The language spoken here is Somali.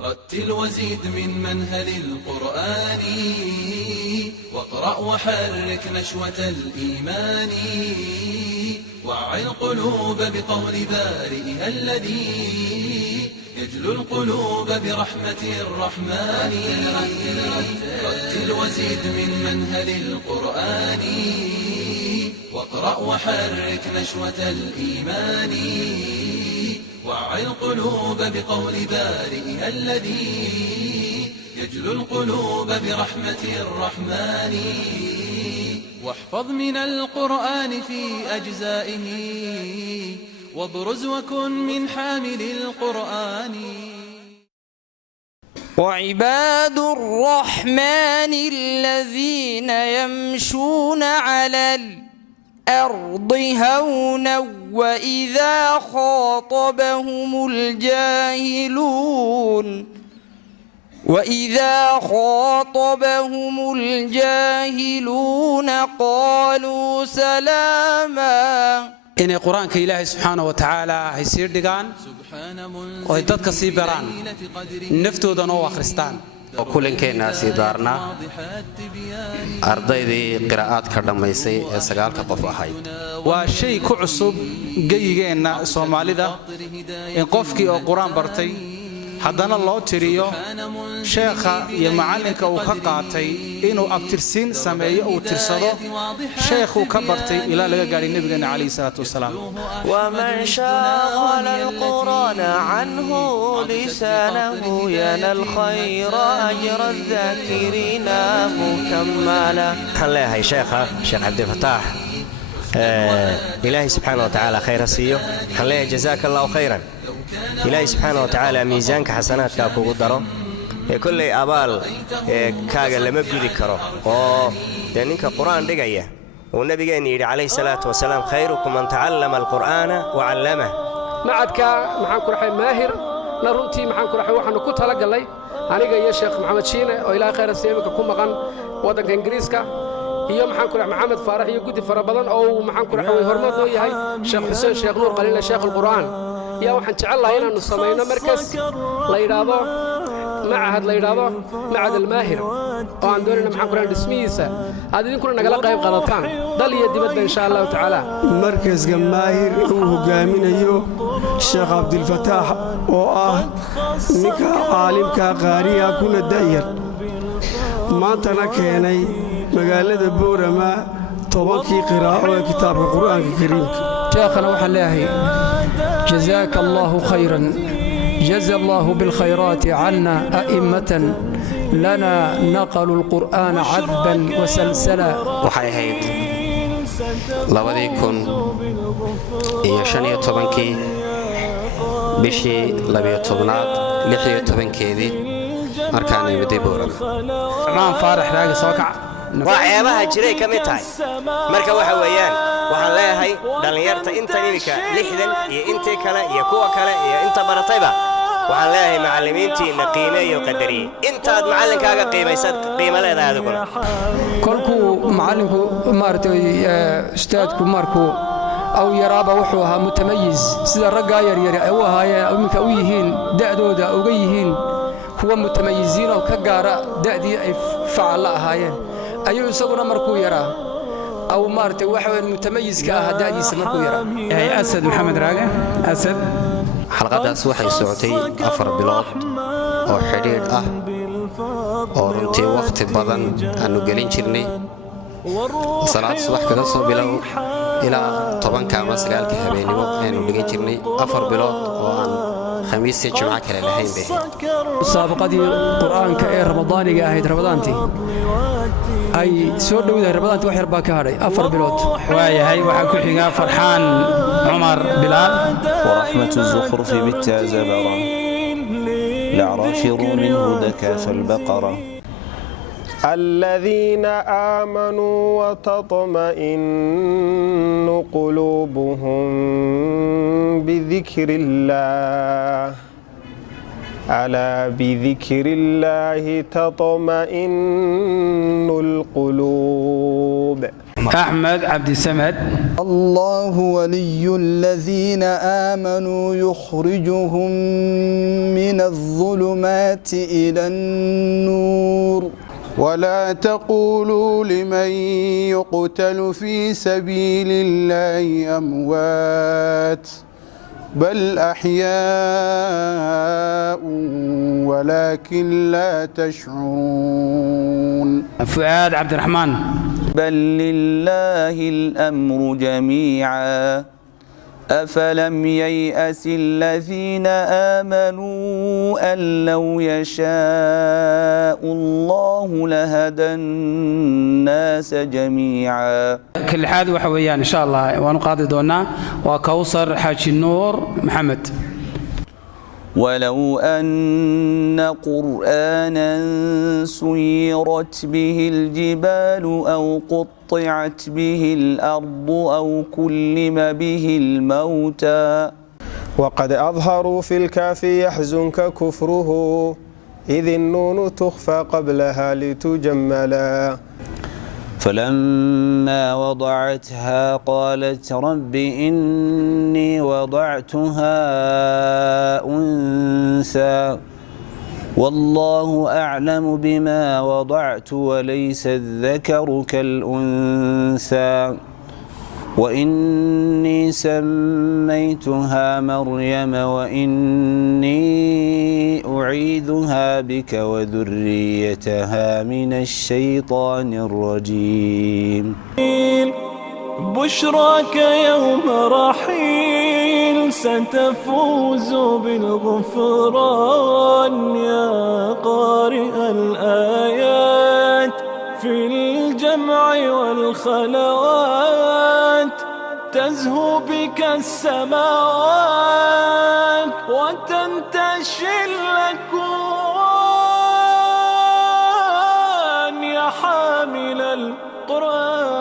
رتل وزيد من منهل القرآن واقرأ وحرك نشوة الإيمان وعي القلوب بقول بارئها الذي يجلو القلوب برحمة الرحمن رتل وزيد من منهل القرآن واقرأ وحرك نشوة الإيمان وعي القلوب بقول بارئها الذي يجلو القلوب برحمة الرحمن واحفظ من القرآن في أجزائه وابرز وكن من حامل القرآن وعباد الرحمن الذين يمشون على الأرض هونا وإذا خاطبهم الجاهلون قالوا سلاما inay quraanka Ilaahay subhanahu wa ta'ala ay sii dhigaan oo dadka sii baraan naftoodana oo akhristaan kulankeena sii daarna ardaydii qiraa'adka dhamaysay ee 9 qof ahayd waa shay ku cusub geeyigeena Soomaalida in qofkii oo quraan bartay haddana loo tiriyo sheekha iyo macalinka uu ka qaatay inuu abtirsiin sameeyo oo tirsado sheekhu ka bartay ilaa laga gaaray nabigeena kaleey salaatu wasalaam wa man shaghala alqur'ana anhu lisanahu yanal khayra ajra adh-dhakirina mukammala haleehay sheekha sheekh Abdul Fattah إلهي سبحانه وتعالى خير السيو خليه جزاك الله خيرا إلهي سبحانه وتعالى ميزانك حسنات كاكو قدره كل أبال كاغا لما بيدي كرو لأنك قرآن دقايا والنبي قال عليه الصلاة والسلام خيركم من تعلم القرآن وعلمه معدك محانكو رحي ماهر نرنتي محانكو رحي وحنو كنت هلقا لي أنا يا شيخ محمد شينة وإلهي خير السيو كم مغان ودنك إنجليزكا iyo maxaan ku raxay maxamed faarax iyo gudi fara badan oo maxaan ku raxay hormad loo yahay sheekh xuseen sheekh nuur qaliil sheekh quraan yaa waxaan jecelahay inaanu sameeyno markaas la yiraahdo معهد la yiraahdo معهد الماهر oo aan doonayna maxaan ku raxay dhismihiisa aad idinkuna nagala qayb qaadataan dal iyo dibadda insha Allah taala markaasga maahir uu hogaaminayo sheekh Abdul Fattah oo ah ninka caalimka qaariga kuna daayar maantana keenay magaalada Boorama tobankii qiraa'o ee kitaabka Qur'aanka Kariimka sheekhana waxa leeyahay jazaaka Allahu khayran jaza Allahu bil khayrati 'anna a'immatan lana naqalu al-Qur'ana 'adban wa salsala waxay ahayd 2015 bishii 12aad 16keedii markaan imid Boorama maan faarax raaga soo kac وعيبها جري كميتاي marka waxa weeyaan waxaan leeyahay dhalinyarta inta nimika 60 iyo inta kale iyo kuwa kale iyo inta baratayba waxaan leeyahay macallimiintiina qiimeeyo qadariye intaad macallinkaaga qiimeysad qiimo leedahay adigu kolku macallinku maartay ustaadku markuu aw yaraaba wuxuu ahaa mutamayiz sida ragga yar yar ay u ahaayeen iminka u yihiin da'dooda uga yihiin kuwa mutamayiziin oo ka gaara da'dii ay faacala ahaayeen ayuu isaguna markuu yaraa aw maartay waxa weyn mutamayizka ah da'diisa markuu yaraa ay asad maxamed raage asad xalqadaas waxay socotay 4 bilood oo xiriir ah oo runtii waqti badan aanu gelin jirnay salaad subax kaga soo bilow ilaa 10 ama 9 habeenimo aanu dhigan jirnay 4 bilood oo aan خميس جمعة كلا لهين به مسابقة القرآن كأير رمضانية أهيد رمضانتي أي سور دويدة رمضانتي وحير باكاري أفر بلوت واي هاي وحكو حقا فرحان عمر بلال ورحمة الزخرف بالتاء زبرا لعراشر منه دكاف البقرة الذين آمنوا وتطمئن قلوبهم بذكر الله ألا بذكر الله تطمئن القلوب أحمد عبد السمد. الله ولي الذين آمنوا يخرجهم من الظلمات إلى النور. ولا تقولوا لمن يقتل في سبيل الله أموات بل أحياء ولكن لا تشعرون. فؤاد عبد الرحمن. بل لله الأمر جميعا أفلم ييأس الذين آمنوا أن لو يشاء الله لهدى الناس جميعا. كل حاد وحويان إن شاء الله ونقاضي دونا وكوثر حاج النور محمد. ولو أن قرآنا سيرت به الجبال أو قطعت به الأرض أو كلم به الموتى. وقد أظهروا في الكاف يحزنك كفره إذ النون تخفى قبلها لتجملا. فلما وضعتها قالت رب إني وضعتها أنثى والله أعلم بما وضعت وليس الذكر كالأنثى وإني سميتها مريم وإني أعيذها بك وذريتها من الشيطان الرجيم. بشراك يوم رحيل ستفوز بالغفران يا قارئ الآيات في الجمع والخلوات تزهو بك السماوات وتنتشي الأكوان يا حامل القرآن.